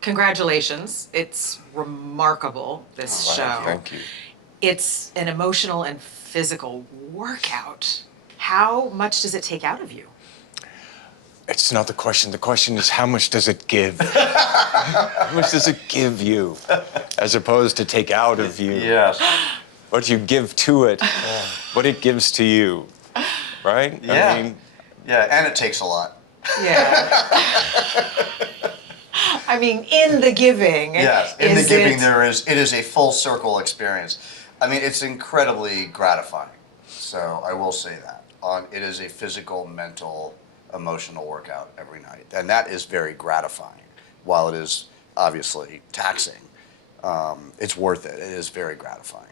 congratulations. It's remarkable, this Oh, show. thank you. It's an emotional and physical workout. How much does it take out of you? It's not the question. The question is, how much does it give? How much does it give you, as opposed to take out of you? Yes. What you give to it, what it gives to you, right? Yeah. I mean, Yeah, and it takes a lot. Yeah. I mean, in the giving. Yes, in the is giving it- it is a full circle experience. I mean, it's incredibly gratifying. So I will say that. It is a physical, mental, emotional workout every night. And that is very gratifying. While it is obviously taxing, it's worth it. It is very gratifying.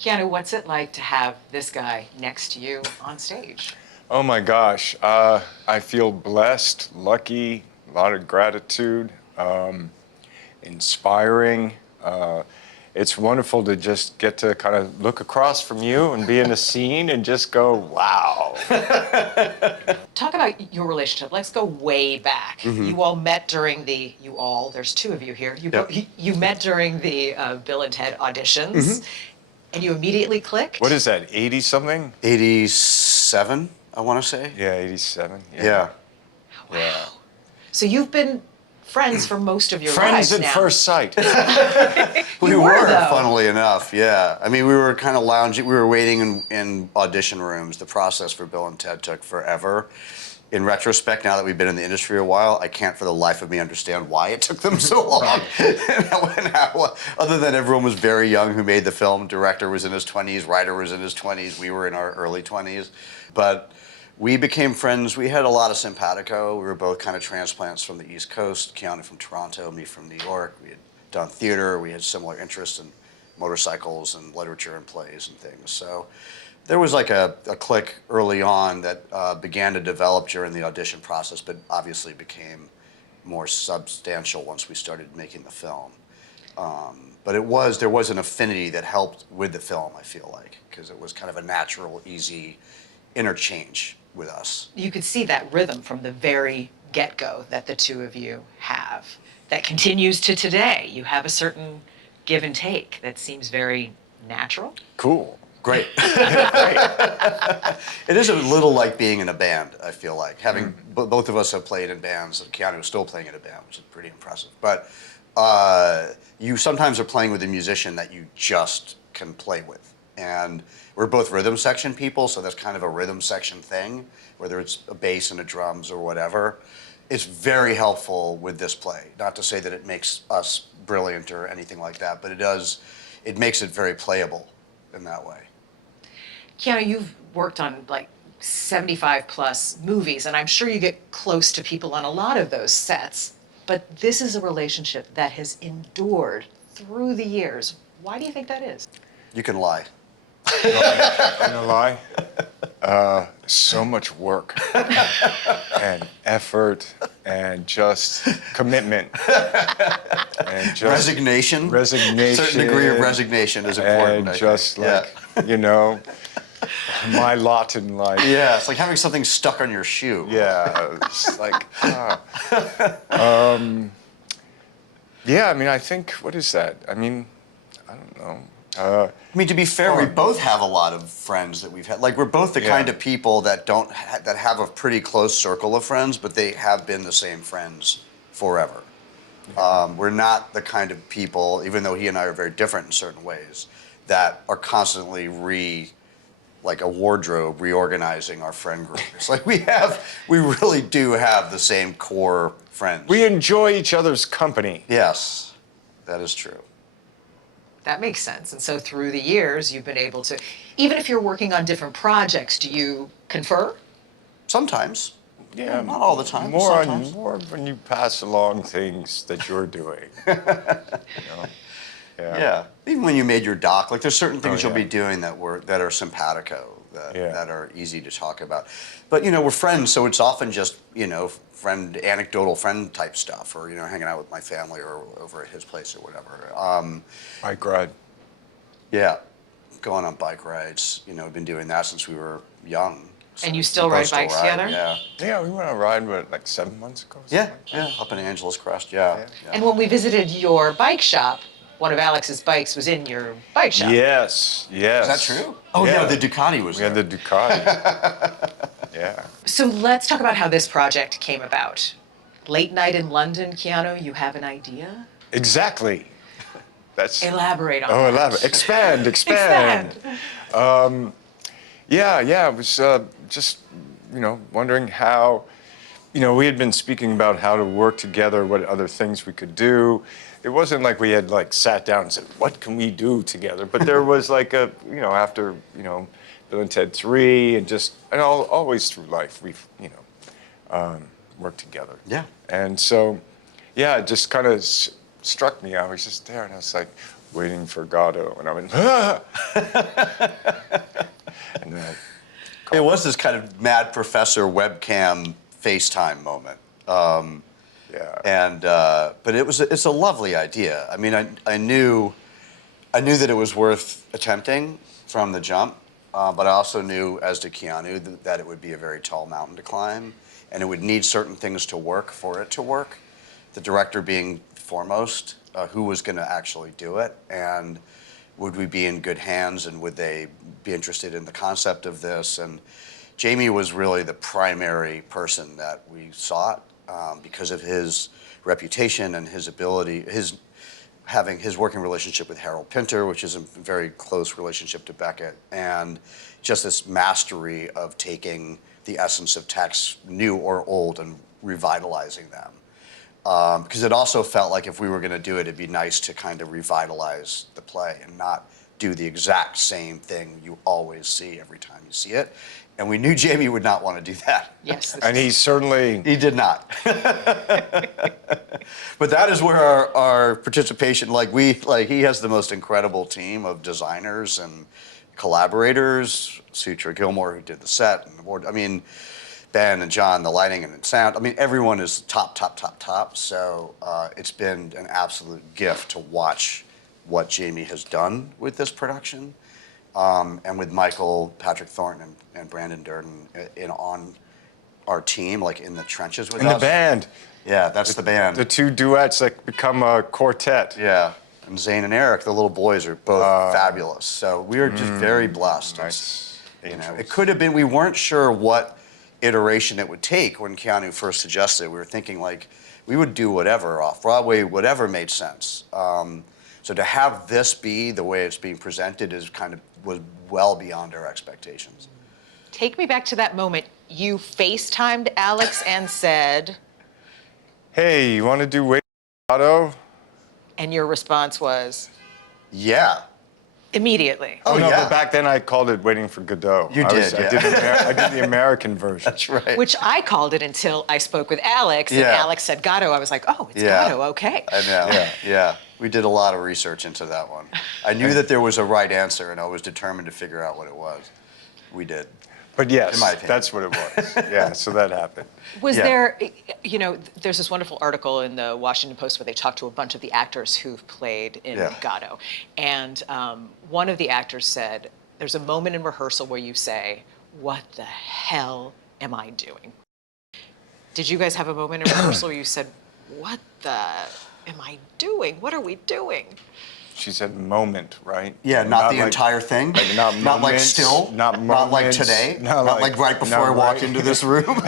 Keanu, what's it like to have this guy next to you on stage? oh my gosh, I feel blessed, lucky, a lot of gratitude, inspiring. It's wonderful to just get to kind of look across from you and be in a scene and just go, wow. Talk about your relationship. Let's go way back. You all met during there's two of you here. Yep. You met during the Bill and Ted auditions, and you immediately clicked? What is that, 80 something? 87, I want to say. Yeah, 87. Yeah. Yeah. So you've been friends for most of your Friends lives at now. first sight. We You were, though. funnily enough, yeah. I mean, we were kind of lounging. We were waiting in audition rooms. The process for Bill and Ted took forever. In retrospect, now that we've been in the industry a while, I can't for the life of me understand why it took them so long. Other than everyone was very young who made the film. Director was in his 20s, writer was in his 20s. We were in our early 20s. But we became friends. We had a lot of simpatico. We were both kind of transplants from the East Coast. Keanu from Toronto, me from New York. We had done theater. We had similar interests in motorcycles and literature and plays and things. So there was like a click early on that began to develop during the audition process, but obviously became more substantial once we started making the film. But there was an affinity that helped with the film, I feel like, because it was kind of a natural, easy interchange with us. You could see that rhythm from the very get-go that the two of you have. That continues to today. You have a certain give and take that seems very natural. Cool. Great. Great. It is a little like being in a band, I feel like. Having both of us have played in bands, and Keanu is still playing in a band, which is pretty impressive. But you sometimes are playing with a musician that you just can play with. And we're both rhythm section people, so that's kind of a rhythm section thing, whether it's a bass and a drums or whatever. It's very helpful with this play. Not to say that it makes us brilliant or anything like that, but it makes it very playable in that way. Keanu, you've worked on like 75 plus movies, and I'm sure you get close to people on a lot of those sets, but this is a relationship that has endured through the years. Why do you think that is? You can lie. I'm gonna lie. So much work and effort and just commitment and just Resignation. resignation. A certain degree of resignation is important. And I just think. like, you know, my lot in life. Yeah, it's like having something stuck on your shoe. Yeah, it's like, yeah, I mean, I think, what is that? I mean, I don't know. I mean, to be fair, we both have a lot of friends that we've had. Like, we're both the kind of people that that have a pretty close circle of friends, but they have been the same friends forever. We're not the kind of people, even though he and I are very different in certain ways, that are constantly like a wardrobe reorganizing our friend group. It's like we really do have the same core friends. We enjoy each other's company. Yes, that is true. That makes sense. And so through the years, you've been able to, even if you're working on different projects, do you confer? Sometimes. Yeah, Not all the time. More sometimes. more when you pass along things that you're doing. You know? Yeah. Even when you made your doc, like there's certain things Oh, you'll yeah. be doing that are simpatico, Yeah. that are easy to talk about. But we're friends, so it's often just anecdotal friend type stuff, or hanging out with my family or over at his place or whatever. Bike ride. Yeah, going on bike rides. We've been doing that since we were young. And you still ride Postal bikes ride, together? Yeah. Yeah, we went on a ride, what, like 7 months ago? Yeah, something like that? yeah, up in Angeles Crest, yeah. Yeah. yeah. And when we visited your bike shop, one of Alex's bikes was in your bike shop. Yes, yes. Is that true? Oh, yeah, the Ducati was We there. had the Ducati. Yeah. So let's talk about how this project came about. Late night in London, Keanu, you have an idea? Exactly. That's. Elaborate on Oh, that. elaborate. Expand, expand. Yeah, it was just, wondering how, we had been speaking about how to work together, what other things we could do. It wasn't like we had sat down and said, what can we do together? But there was after, Bill and Ted 3 and always through life, we've, worked together. Yeah. And so, yeah, it just kind of struck me. I was just there and I was like waiting for Godot and I went, ah! And then It was this kind of mad professor webcam FaceTime moment. yeah. But it's a lovely idea. I mean, I knew that it was worth attempting from the jump, but I also knew, as did Keanu, that it would be a very tall mountain to climb, and it would need certain things to work for it to work. The director being foremost, who was going to actually do it, and would we be in good hands, and would they be interested in the concept of this? And Jamie was really the primary person that we sought because of his reputation and his ability, having his working relationship with Harold Pinter, which is a very close relationship to Beckett, and just this mastery of taking the essence of texts, new or old, and revitalizing them. Because it also felt like if we were going to do it, it'd be nice to kind of revitalize the play and not do the exact same thing you always see every time you see it. And we knew Jamie would not want to do that. Yes. And he certainly. He did not. But that is where our participation, he has the most incredible team of designers and collaborators. Sutra Gilmore, who did the set and the board. I mean, Ben and John, the lighting and the sound. I mean, everyone is top. So it's been an absolute gift to watch what Jamie has done with this production, and with Michael, Patrick Thornton, and Brandon Durden on our team, in the trenches with us. And the band. Yeah, that's the band. The two duets become a quartet. Yeah, and Zane and Eric, the little boys, are both fabulous. So we are just very blessed. Nice. It could have been. We weren't sure what iteration it would take when Keanu first suggested it. We were thinking we would do whatever off Broadway, whatever made sense. So to have this be the way it's being presented was well beyond our expectations. Take me back to that moment. You FaceTimed Alex and said, Hey, you want to do Wait Auto? and your response was Yeah. immediately. Oh, no, yeah. but back then I called it Waiting for Godot. You did, yeah. I did the American version. That's right. Which I called it until I spoke with Alex, and Yeah. Alex said Godot. I was like, oh, it's Yeah. Godot, okay. I know. Yeah. Yeah. We did a lot of research into that one. I knew that there was a right answer, and I was determined to figure out what it was. We did. But yes, In my opinion. that's what it was. Yeah, so that happened. Was Yeah. there, there's this wonderful article in the Washington Post where they talk to a bunch of the actors who've played in Yeah. Godot. And one of the actors said, there's a moment in rehearsal where you say, what the hell am I doing? Did you guys have a moment in rehearsal where you said, what the am I doing? What are we doing? She said moment, right? Yeah, not the like- entire thing. not like moments, still. not like moments, today. not Not like- like right before not I walked right. into this room.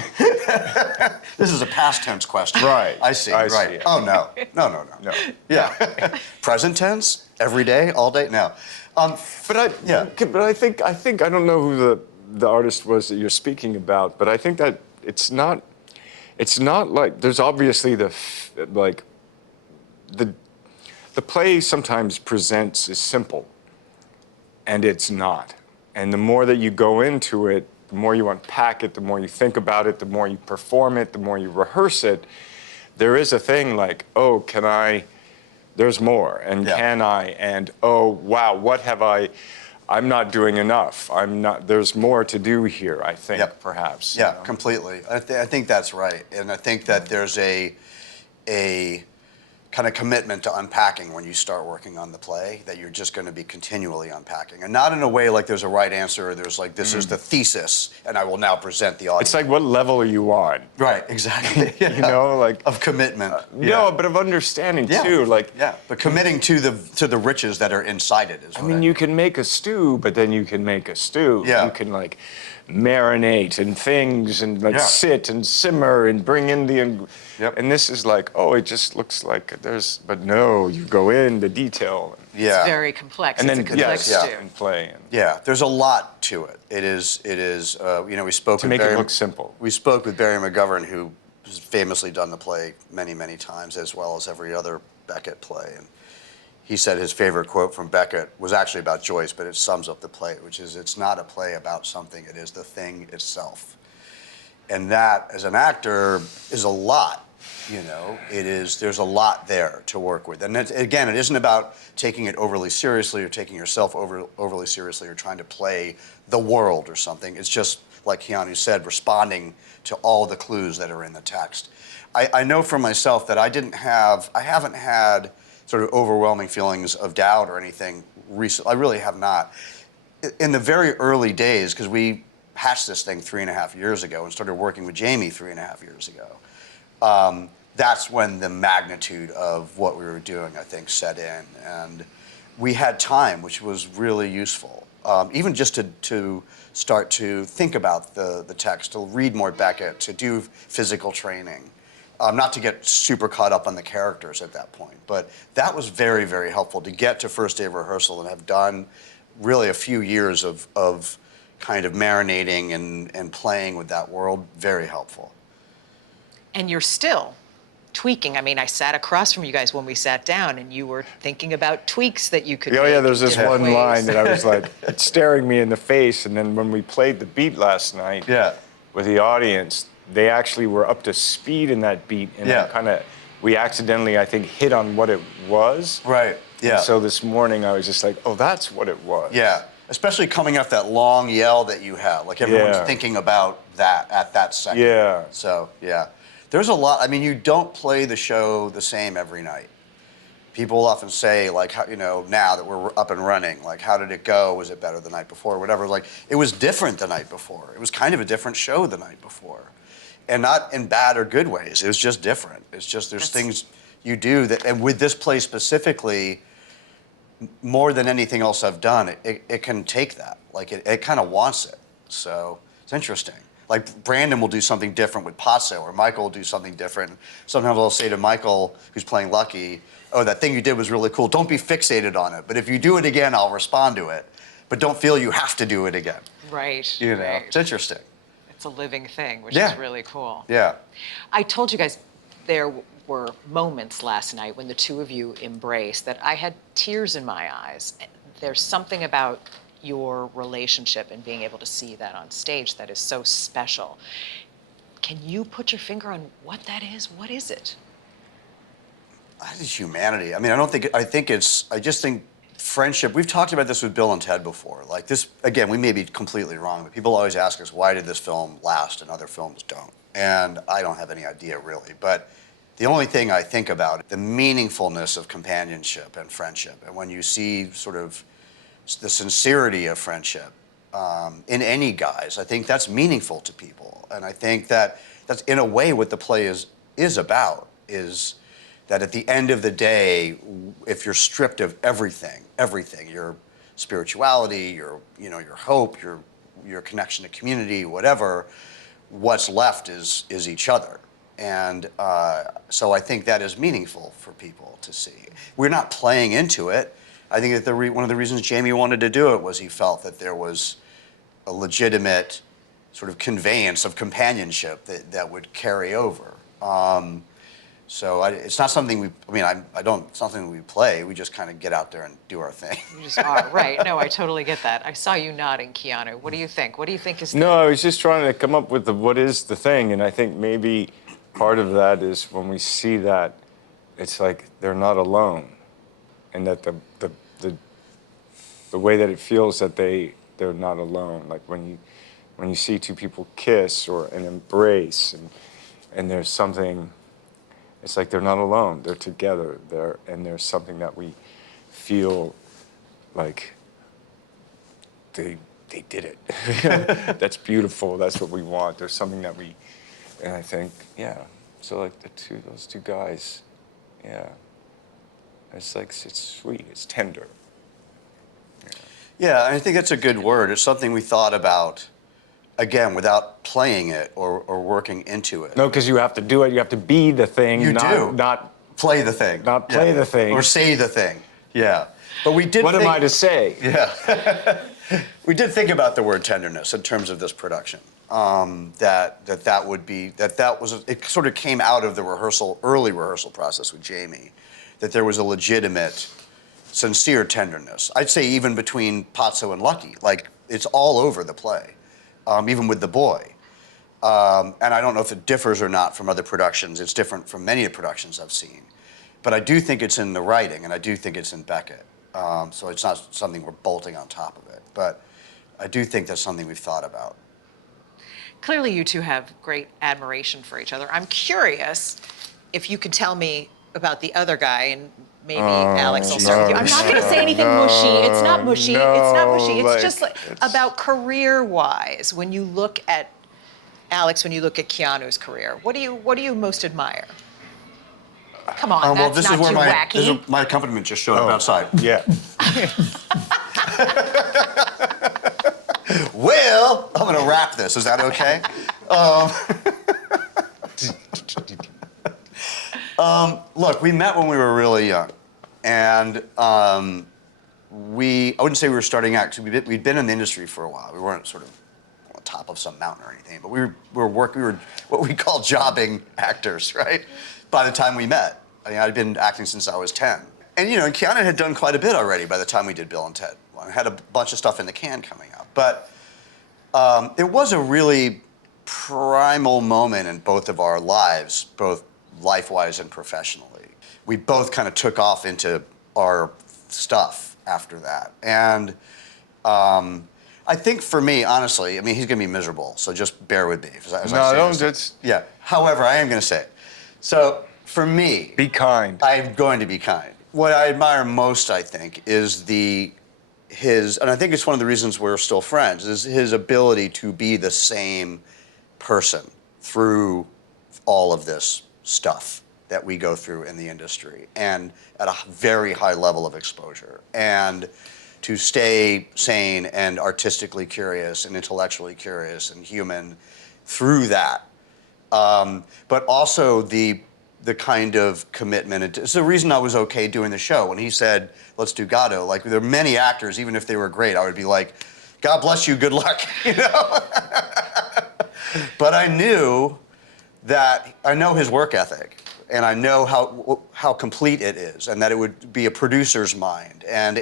This is a past tense question. Right. I see. I Right. see, yeah. Oh no. No. No. Yeah. Present tense. Every day. All day. No. But I Yeah. But I think I don't know who the artist was that you're speaking about, but I think that it's not like there's obviously the play sometimes presents as simple, and it's not. And the more that you go into it, the more you unpack it, the more you think about it, the more you perform it, the more you rehearse it, there is a thing like, oh, can I, there's more, and Yeah. can I, and oh, wow, what have I'm not doing enough. There's more to do here, I think, Yep. perhaps. Yeah, you know? completely. I think that's right, and I think that there's a kind of commitment to unpacking when you start working on the play, that you're just going to be continually unpacking, and not in a way like there's a right answer or there's like this is the thesis and I will now present the audience. It's like, what level are you on? Right, exactly. Yeah. You know, like of commitment. no, but of understanding Yeah. too. Like, yeah, but committing to the riches that are inside it is. I mean, you can make a stew, but then you can make a stew. Yeah. You can like marinate and things and like Yeah. sit and simmer and bring in the. Yep. And this is like, oh, it just looks like there's, but no, you go in the detail. Yeah. It's very complex. And It's then a complex yes, stew. and play. And Yeah, there's a lot to it. It is. You know, we spoke to with make Barry, it look simple. We spoke with Barry McGovern, who has famously done the play many, many times, as well as every other Beckett play. And he said his favorite quote from Beckett was actually about Joyce, but it sums up the play, which is, "It's not a play about something; it is the thing itself." And that, as an actor, is a lot. You know, it is. There's a lot there to work with, and again, it isn't about taking it overly seriously or taking yourself overly seriously or trying to play the world or something. It's just like Keanu said, responding to all the clues that are in the text. I know for myself that I haven't had sort of overwhelming feelings of doubt or anything recently. I really have not. In the very early days, because we hatched this thing 3.5 years ago and started working with Jamie 3.5 years ago. That's when the magnitude of what we were doing, I think, set in. And we had time, which was really useful. Even just to start to think about the text, to read more Beckett, to do physical training. Not to get super caught up on the characters at that point. But that was very, very helpful to get to first day of rehearsal and have done really a few years of kind of marinating and playing with that world. Very helpful. And you're still tweaking. I mean, I sat across from you guys when we sat down, and you were thinking about tweaks that you could Oh make yeah, there's in this different one ways. line that I was like, it's staring me in the face. And then when we played the beat last night with the audience, they actually were up to speed in that beat, and we accidentally, I think, hit on what it was. Right. Yeah. And so this morning I was just like, oh, that's what it was. Yeah. Especially coming off that long yell that you have, like everyone's Yeah. thinking about that at that second. Yeah. So yeah, there's a lot. I mean, you don't play the show the same every night. People often say, like, how, you know, now that we're up and running, like, how did it go? Was it better the night before? Whatever. Like, it was different the night before. It was kind of a different show the night before, and not in bad or good ways. It was just different. It's just there's things you do that, and with this play specifically, more than anything else I've done, it can take that. Like, it kind of wants it. So it's interesting. Like, Brandon will do something different with Paso, or Michael will do something different. Sometimes I'll say to Michael, who's playing Lucky, oh, that thing you did was really cool. Don't be fixated on it. But if you do it again, I'll respond to it. But don't feel you have to do it again. Right. You know, Right. it's interesting. It's a living thing, which Yeah. is really cool. Yeah. I told you guys there were moments last night when the two of you embraced that I had tears in my eyes. There's something about your relationship and being able to see that on stage that is so special. Can you put your finger on what that is? What is it? I think humanity. I mean, I just think friendship. We've talked about this with Bill and Ted before. Like this, again, we may be completely wrong, but people always ask us, why did this film last and other films don't? And I don't have any idea really, but the only thing I think about, the meaningfulness of companionship and friendship. And when you see sort of the sincerity of friendship in any guise, I think that's meaningful to people. And I think that that's in a way what the play is about, is that at the end of the day, if you're stripped of everything, your spirituality, your hope, your connection to community, whatever, what's left is each other. And so I think that is meaningful for people to see. We're not playing into it. I think that one of the reasons Jamie wanted to do it was he felt that there was a legitimate sort of conveyance of companionship that would carry over. So it's not something it's not something we play. We just kind of get out there and do our thing. You just are, right. No, I totally get that. I saw you nodding, Keanu. What do you think? What do you think is No, I was just trying to come up with what is the thing, and I think maybe part of that is when we see that, it's like they're not alone, and that the way that it feels that they're not alone. Like when you see two people kiss or an embrace, and there's something it's like they're not alone. They're together. And there's something that we feel like they did it. That's beautiful. That's what we want. There's something that and I think, yeah. So like those two guys, yeah. It's like, it's sweet. It's tender. Yeah, and I think that's a good word. It's something we thought about, again, without playing it or working into it. No, because you have to do it. You have to be the thing. You do. Not Play the thing. Not play the thing. Or say the thing. Yeah. But we did What think, am I to say? Yeah. We did think about the word tenderness in terms of this production. That would be, it sort of came out of the early rehearsal process with Jamie, that there was a legitimate, sincere tenderness. I'd say even between Pazzo and Lucky, like it's all over the play, even with the boy. And I don't know if it differs or not from other productions. It's different from many of the productions I've seen. But I do think it's in the writing, and I do think it's in Beckett. So it's not something we're bolting on top of it. But I do think that's something we've thought about. Clearly, you two have great admiration for each other. I'm curious if you could tell me about the other guy, and maybe Alex will start with you. I'm not going to say anything mushy. It's not mushy. It's not mushy. It's just like about career-wise. When you look at Alex, when you look at Keanu's career, what do you most admire? Come on, Well, that's this not is where too wacky. my accompaniment just showed up outside. Yeah. Well, I'm going to wrap this. Is that okay? Look, we met when we were really young. And I wouldn't say we were starting out, because we'd been in the industry for a while. We weren't sort of on top of some mountain or anything, but we were what we call jobbing actors, right? By the time we met. I mean, I'd been acting since I was 10. And, and Keanu had done quite a bit already by the time we did Bill and Ted. I had a bunch of stuff in the can coming out. But it was a really primal moment in both of our lives, both life-wise and professionally. We both kind of took off into our stuff after that. And I think for me, honestly, I mean, he's going to be miserable, so just bear with me. Yeah. However, I am going to say it. So for me... Be kind. I'm going to be kind. What I admire most, I think, is and I think it's one of the reasons we're still friends, is his ability to be the same person through all of this stuff that we go through in the industry, and at a very high level of exposure, and to stay sane and artistically curious and intellectually curious and human through that. But also the kind of commitment. It's the reason I was okay doing the show. When he said, let's do Godot, like there are many actors, even if they were great, I would be like, God bless you, good luck, But I know his work ethic, and I know how complete it is, and that it would be a producer's mind and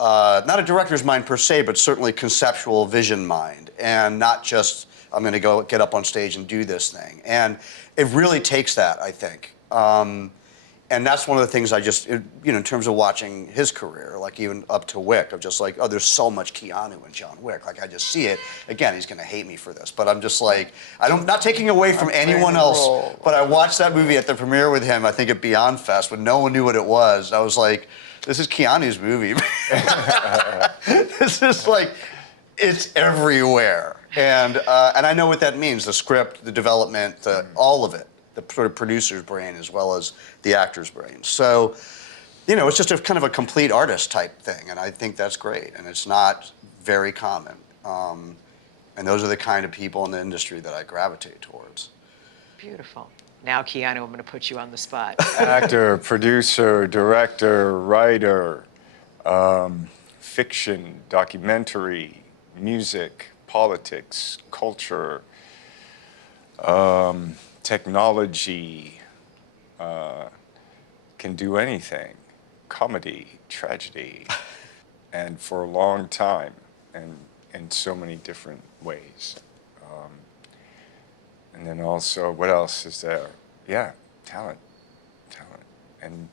not a director's mind per se, but certainly conceptual vision mind, and not just, I'm going to go get up on stage and do this thing. And it really takes that, I think. And that's one of the things I just, in terms of watching his career, like even up to Wick, of just like, oh, there's so much Keanu in John Wick. Like, I just see it. Again, he's going to hate me for this, but I'm just like, not taking away from anyone else, but I watched that movie at the premiere with him, I think at Beyond Fest, when no one knew what it was. I was like, this is Keanu's movie. This is like, it's everywhere. And I know what that means, the script, the development, all of it, the sort of producer's brain as well as the actor's brain. So, it's just a kind of a complete artist type thing, and I think that's great, and it's not very common. And those are the kind of people in the industry that I gravitate towards. Beautiful. Now, Keanu, I'm going to put you on the spot. Actor, producer, director, writer, fiction, documentary, music, politics, culture, technology, can do anything. Comedy, tragedy, and for a long time, and in so many different ways. And then also, what else is there? Yeah, talent, and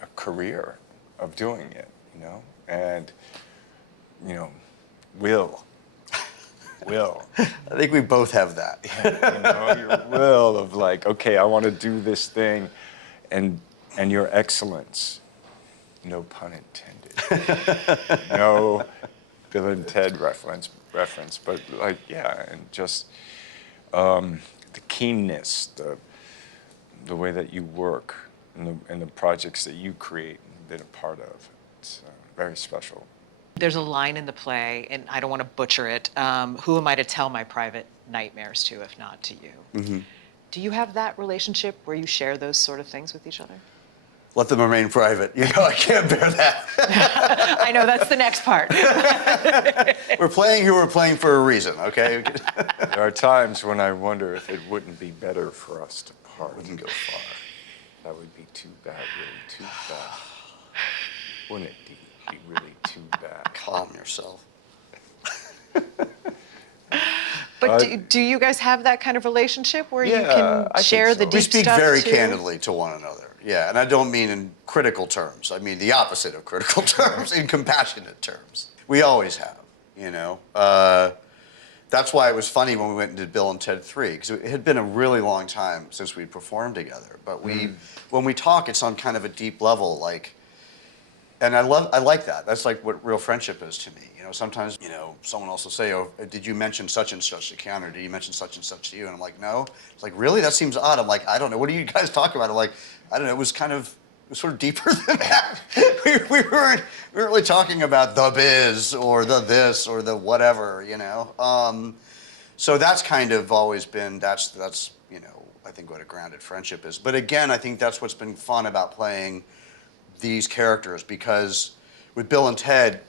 a career of doing it, and, will. will. I think we both have that. You know, your will of like, okay, I want to do this thing, and your excellence. No pun intended. No Bill and Ted reference, but like, yeah, and just the keenness, the way that you work, and the projects that you create and been a part of. It's very special. There's a line in the play, and I don't want to butcher it. Who am I to tell my private nightmares to, if not to you? Do you have that relationship where you share those sort of things with each other? Let them remain private. You know, I can't bear that. I know, that's the next part. We're playing who we're playing for a reason, okay? There are times when I wonder if it wouldn't be better for us to part. Wouldn't go far. That would be too bad, really too bad. Wouldn't it be really too bad? Calm yourself. But do you guys have that kind of relationship where you Yeah, can I think share the so. deep We speak stuff very too? candidly to one another. Yeah, and I don't mean in critical terms. I mean the opposite of critical terms, in compassionate terms. We always have, you know. That's why it was funny when we went and did Bill and Ted 3, because it had been a really long time since we'd performed together. But when we talk, it's on kind of a deep level, like, and I like that. That's like what real friendship is to me. You know, sometimes, you know, someone else will say, "Oh, did you mention such and such to Keanu? Did you mention such and such to you?" And I'm like, "No." It's like, "Really? That seems odd." I'm like, "I don't know. What do you guys talk about?" I'm like, "I don't know. It was sort of deeper than that. we weren't really talking about the biz or the this or the whatever, you know." So that's kind of always been that's you know, I think what a grounded friendship is. But again, I think that's what's been fun about playing these characters, because with Bill and Ted,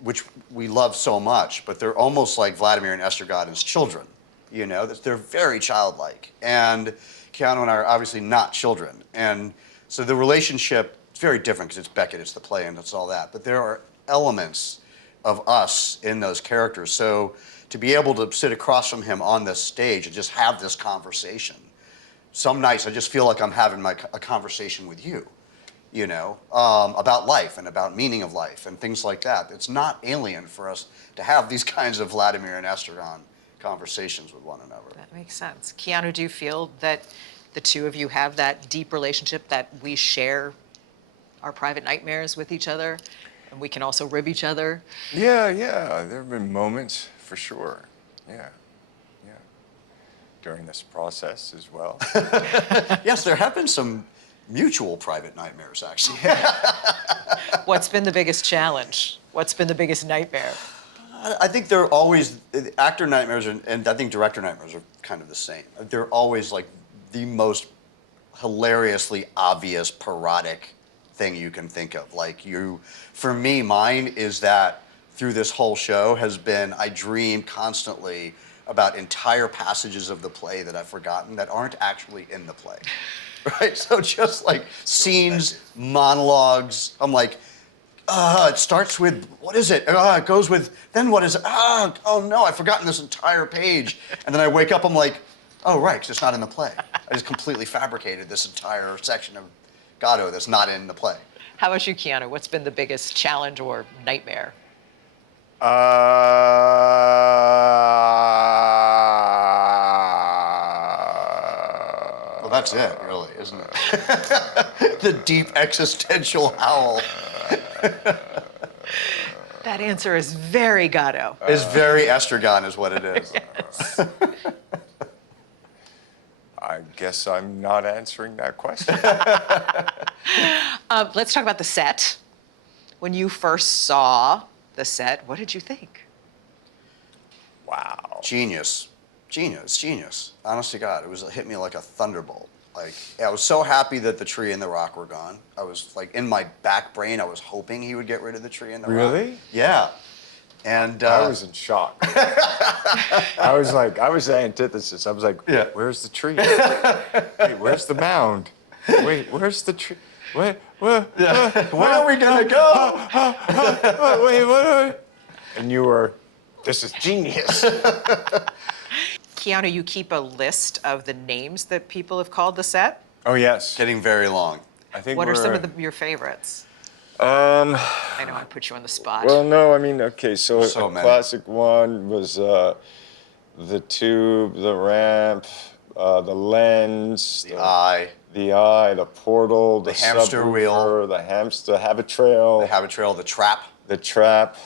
which we love so much, but they're almost like Vladimir and Esther Godin's children. You know, they're very childlike, and Keanu and I are obviously not children, and so the relationship is very different because it's Beckett, it's the play, and it's all that. But there are elements of us in those characters. So to be able to sit across from him on this stage and just have this conversation, some nights I just feel like I'm having a conversation with you. You know, about life and about meaning of life and things like that. It's not alien for us to have these kinds of Vladimir and Estragon conversations with one another. That makes sense. Keanu, do you feel that the two of you have that deep relationship, that we share our private nightmares with each other and we can also rib each other? Yeah, there have been moments for sure. Yeah. During this process as well. Yes, there have been some mutual private nightmares, actually. What's been the biggest challenge? What's been the biggest nightmare? I think they're always, actor nightmares and I think director nightmares are kind of the same. They're always like the most hilariously obvious, parodic thing you can think of. Like for me, mine is that through this whole show has been, I dream constantly about entire passages of the play that I've forgotten that aren't actually in the play. Right? So just like scenes, monologues. I'm like, it starts with, what is it? It goes with, then what is it? Oh no, I've forgotten this entire page. And then I wake up, I'm like, oh right, because it's not in the play. I just completely fabricated this entire section of Godot that's not in the play. How about you, Keanu? What's been the biggest challenge or nightmare? Well, that's it, really, isn't it? The deep existential howl. That answer is very Godot. It's very Estragon is what it is. I guess I'm not answering that question. Let's talk about the set. When you first saw the set, what did you think? Wow. Genius. Honest to God, it hit me like a thunderbolt. Like, I was so happy that the tree and the rock were gone. I was like, in my back brain, I was hoping he would get rid of the tree and the rock. Really? Yeah. And I was in shock. I was the antithesis. I was like, Yeah. Where's the tree? Wait, where's the mound? Wait, where's the tree? Where are we gonna go? Wait, what? And you were, this is genius. Keanu, you keep a list of the names that people have called the set. Oh, yes. Getting very long. I think What are some of your favorites? I don't want to put you on the spot. Well, no, I mean, okay, so So a many. classic one was the tube, the ramp, the lens, The eye, the portal, the hamster subwoofer, wheel. the hamster, habit trail, the habit trail, the trap, the trap,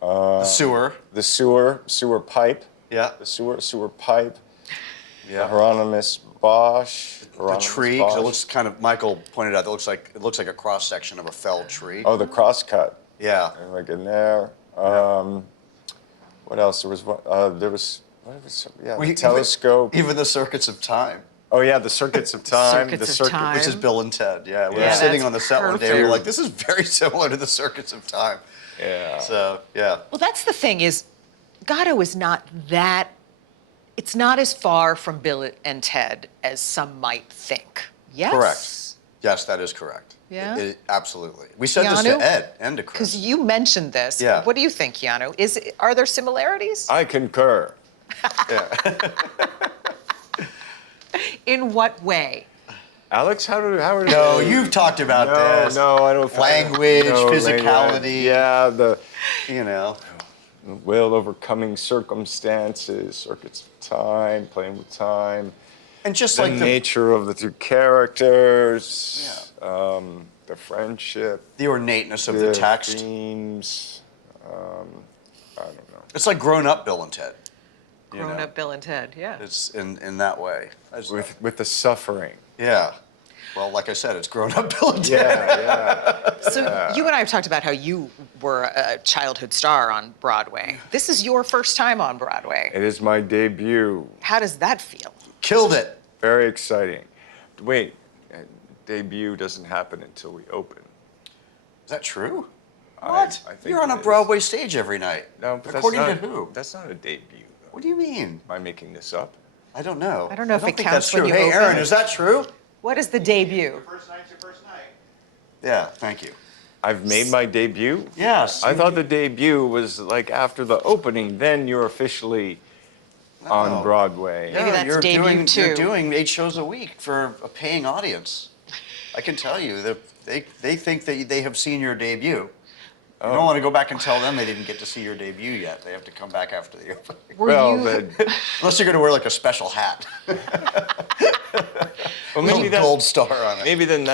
the sewer. the sewer pipe, Yeah. the sewer pipe, the Yeah. Hieronymus Bosch, The tree, because it looks kind of, Michael pointed out, it looks like a cross section of a felled tree. Oh, the crosscut. Yeah. And like in there. What else? There was the telescope. Even the circuits of time. Oh yeah, the circuits of time. Circuits the of Time. Which is Bill and Ted, yeah. We were Yeah, sitting that's on the set one day, we were perfect. like, this is very similar to the circuits of time. Yeah. So, yeah. Well, that's the thing is, Godot is not that, it's not as far from Bill and Ted as some might think. Yes? Correct. Yes, that is correct. Yeah? Absolutely. We said this Keanu? to Ed and to Because Chris. you mentioned this. Yeah. What do you think, Keanu? Are there similarities? I concur. In what way? Alex, how are No, you've talked about this. No, I don't. Language, no, physicality. Yeah, the You know. will overcoming circumstances, circuits of time, playing with time, And just the like nature of the two characters, the friendship, the ornateness of the text. themes. I don't know. It's like grown-up Bill and Ted. you Grown know. up Bill and Ted, yeah. It's in that way. With the suffering. Yeah. Well, like I said, it's grown-up Bill and Ted. Yeah. So you and I have talked about how you were a childhood star on Broadway. This is your first time on Broadway. It is my debut. How does that feel? Killed it. Very exciting. Wait, debut doesn't happen until we open. Is that true? I What? think You're on it a is. Broadway stage every night. No, but According that's to not, who? That's not a debut. Though. What do you mean? Am I making this up? I don't know. I don't know if it think counts that's when true. you Hey, open. Aaron, is that true? What is the debut? First night's your first night. Yeah, thank you. I've made my debut? Yes. I thought the debut was like after the opening, then you're officially on Broadway. Maybe that's you're debut doing, too. You're doing 8 shows a week for a paying audience. I can tell you that they think that they have seen your debut. You don't want to go back and tell them they didn't get to see your debut yet. They have to come back after the opening. Were Well, you, Unless you're going to wear like a special hat. well, Little maybe that, gold star on it. maybe that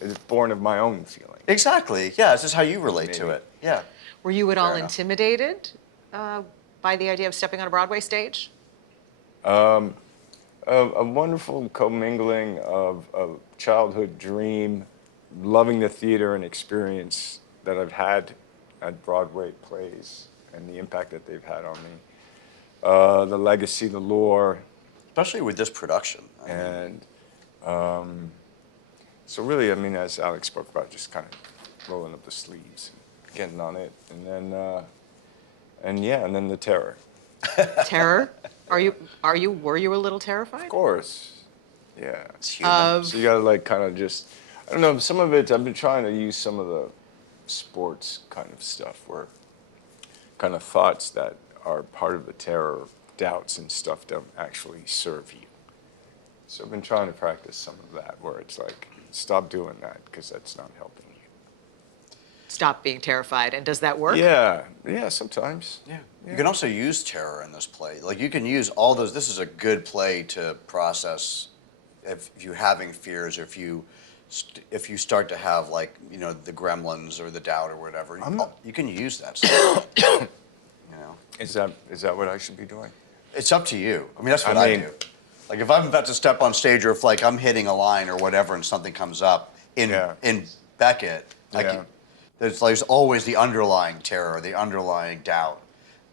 it's born of my own feeling. Exactly. Yeah, this is how you relate to Maybe. it. Yeah. were you at all Fair enough. intimidated by the idea of stepping on a Broadway stage? A wonderful commingling of a childhood dream, loving the theater and experience that I've had at Broadway plays and the impact that they've had on me. The legacy, the lore, Especially with this production. I mean, and so really, I mean, as Alex spoke about, just kind of rolling up the sleeves, and getting on it, and then the terror. Terror? Were you a little terrified? Of course, yeah. it's human. So you gotta like kind of just, I don't know, some of it, I've been trying to use some of the sports kind of stuff where kind of thoughts that are part of the terror, doubts and stuff don't actually serve you. So I've been trying to practice some of that where it's like, stop doing that because that's not helping you. Stop being terrified. And does that work? Yeah, sometimes. Yeah. You can also use terror in this play. Like you can use all those. This is a good play to process if you're having fears, or if you start to have like the gremlins or the doubt or whatever. You can use that stuff. Is that what I should be doing? It's up to you. I mean, that's what I do. Like if I'm about to step on stage, or if like I'm hitting a line or whatever, and something comes up in Beckett, there's always the underlying terror, the underlying doubt.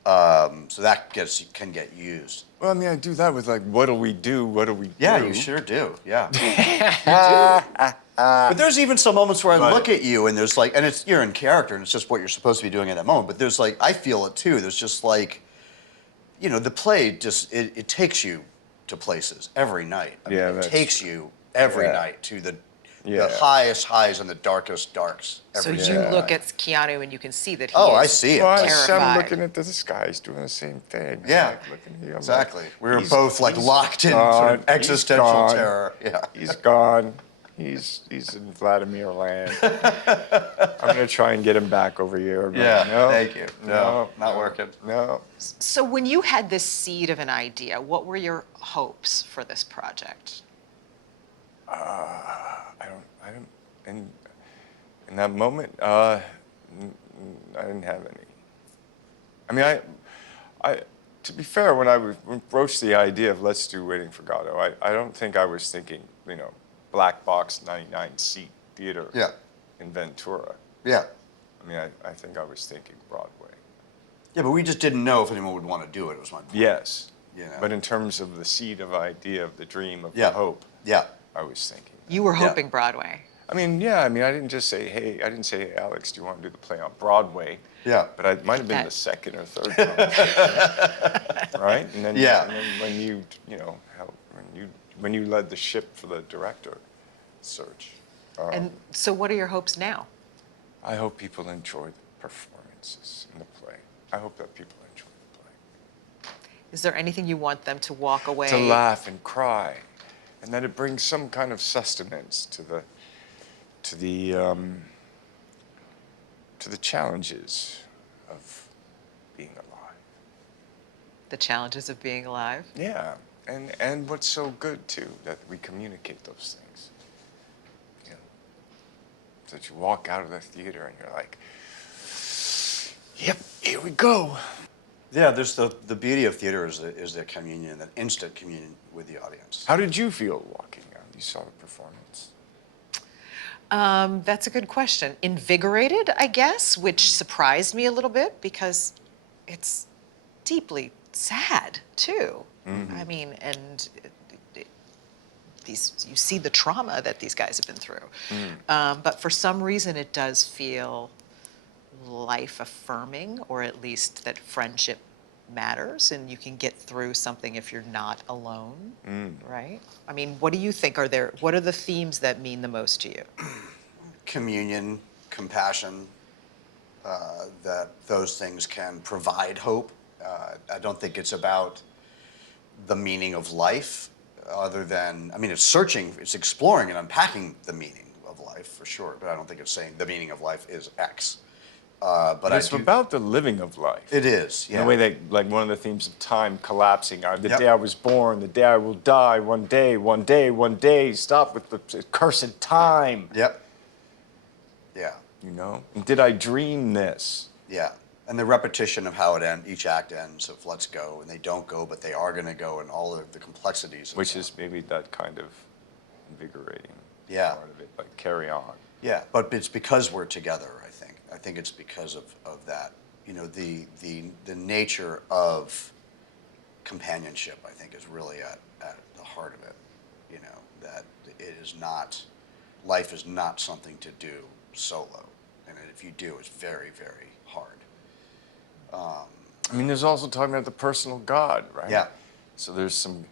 So that can get used. Well, I mean, I do that with like, what do we do? What do we do? Yeah, you sure do. Yeah. You do. But there's even some moments where I look at you and there's like, and you're in character and it's just what you're supposed to be doing at that moment. But there's like, I feel it too. There's just like, the play just, it takes you to places every night. I mean, it takes you every night to the highest highs and the darkest darks. So Every you night. look at Keanu and you can see that he Oh, is I see it. Well, I'm terrified. looking at this guy. He's doing the same thing. Yeah, Like, looking at you, I'm exactly. like, We were he's- both like he's locked in gone, sort of he's existential gone, terror. Yeah. He's gone. He's in Vladimir land. I'm gonna try and get him back over here. But Yeah, no, thank you. No, not working. No. So when you had this seed of an idea, what were your hopes for this project? I don't, in that moment, I didn't have any. I mean, to be fair, when I broached the idea of let's do Waiting for Godot, I don't think I was thinking, black box 99 seat theater Yeah. in Ventura. Yeah. I mean, I think I was thinking Broadway. Yeah, but we just didn't know if anyone would want to do it, was my point. Yes. You know? But in terms of the seed of idea, of the dream, of Yeah. the hope, Yeah. I was thinking. You were Yeah. hoping Broadway. I mean, I didn't just say, hey, Alex, do you want to do the play on Broadway? Yeah. But I might have been That- the second or third conversation, right? And then, Yeah. and then when you led the ship for the director search, And so what are your hopes now? I hope people enjoy the performances in the play. I hope that people enjoy the play. Is there anything you want them to walk away? To laugh and cry, and that it brings some kind of sustenance to the challenges of being alive. The challenges of being alive? Yeah, and what's so good too, that we communicate those things. That you walk out of the theater and you're like, yep, here we go. Yeah, there's the beauty of theater is the communion, that instant communion with the audience. How did you feel walking out? You saw the performance. That's a good question. Invigorated, I guess, which surprised me a little bit because it's deeply sad too. I mean, and you see the trauma that these guys have been through. But for some reason, it does feel life affirming, or at least that friendship matters and you can get through something if you're not alone, right? I mean, what do you think what are the themes that mean the most to you? Communion, compassion, that those things can provide hope. I don't think it's about the meaning of life, other than, it's exploring and unpacking the meaning of life for sure, but I don't think it's saying the meaning of life is X. But It's about the living of life. It is, In yeah. the way that, like one of the themes of time collapsing. The Yep. day I was born, the day I will die, one day, stop with the cursed time. Yep. Yeah. And did I dream this? Yeah. And the repetition of how each act ends of let's go, and they don't go, but they are going to go, and all of the complexities. Of Which that. is maybe that kind of invigorating Yeah. part of it, like carry on. Yeah, but it's because we're together, I think. I think it's because of that. The nature of companionship, I think, is really at the heart of it. That it is not, life is not something to do solo. And if you do, it's very, very hard. There's also talking about the personal God, right? Yeah. So there's some,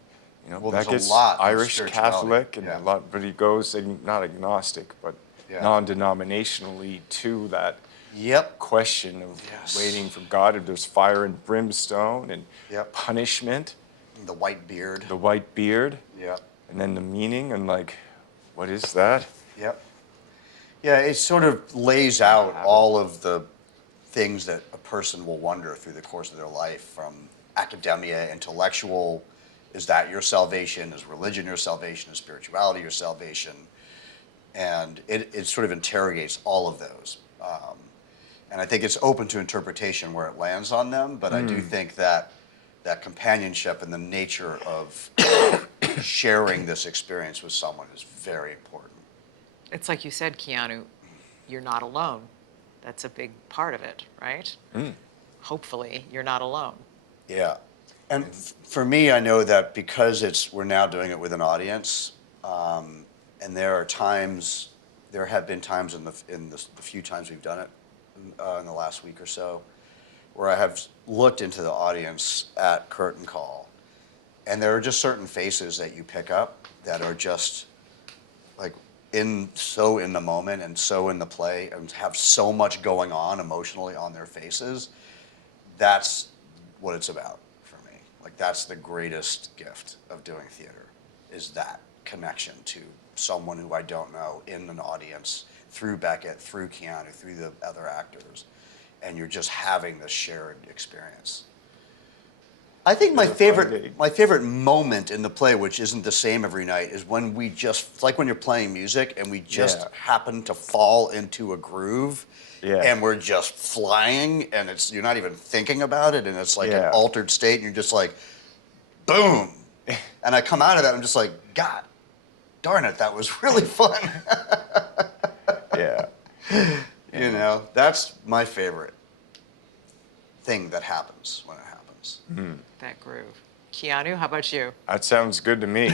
Well, there's a Beckett's lot of Irish spirituality, Catholic, and yeah. a lot, but he goes, and not agnostic, but Yeah. non-denominationally to that Yep. question of Yes. waiting for God. If there's fire and brimstone and Yep. punishment, The white beard. the white beard, Yep. and then the meaning, and like, what is that? Yep. Yeah, it sort of lays out all of the things that a person will wonder through the course of their life, from academia, intellectual, is that your salvation? Is religion your salvation? Is spirituality your salvation? And it sort of interrogates all of those. And I think it's open to interpretation where it lands on them, but I do think that companionship and the nature of sharing this experience with someone is very important. It's like you said, Keanu, you're not alone. That's a big part of it, right? Hopefully, you're not alone. Yeah. And for me, I know that because we're now doing it with an audience, and there have been times in the few times we've done it in the last week or so, where I have looked into the audience at curtain call, and there are just certain faces that you pick up that are just like so in the moment and so in the play and have so much going on emotionally on their faces. That's what it's about for me. Like, that's the greatest gift of doing theater, is that connection to someone who I don't know in an audience through Beckett, through Keanu, through the other actors, and you're just having this shared experience. I think my favorite moment in the play, which isn't the same every night, is when we just, it's like when you're playing music and we just happen to fall into a groove, and we're just flying, and you're not even thinking about it, and it's like an altered state, and you're just like, boom. And I come out of that, I'm just like, God darn it, that was really fun. Yeah. You know, that's my favorite thing that happens when it happens. That groove. Keanu, how about you? That sounds good to me.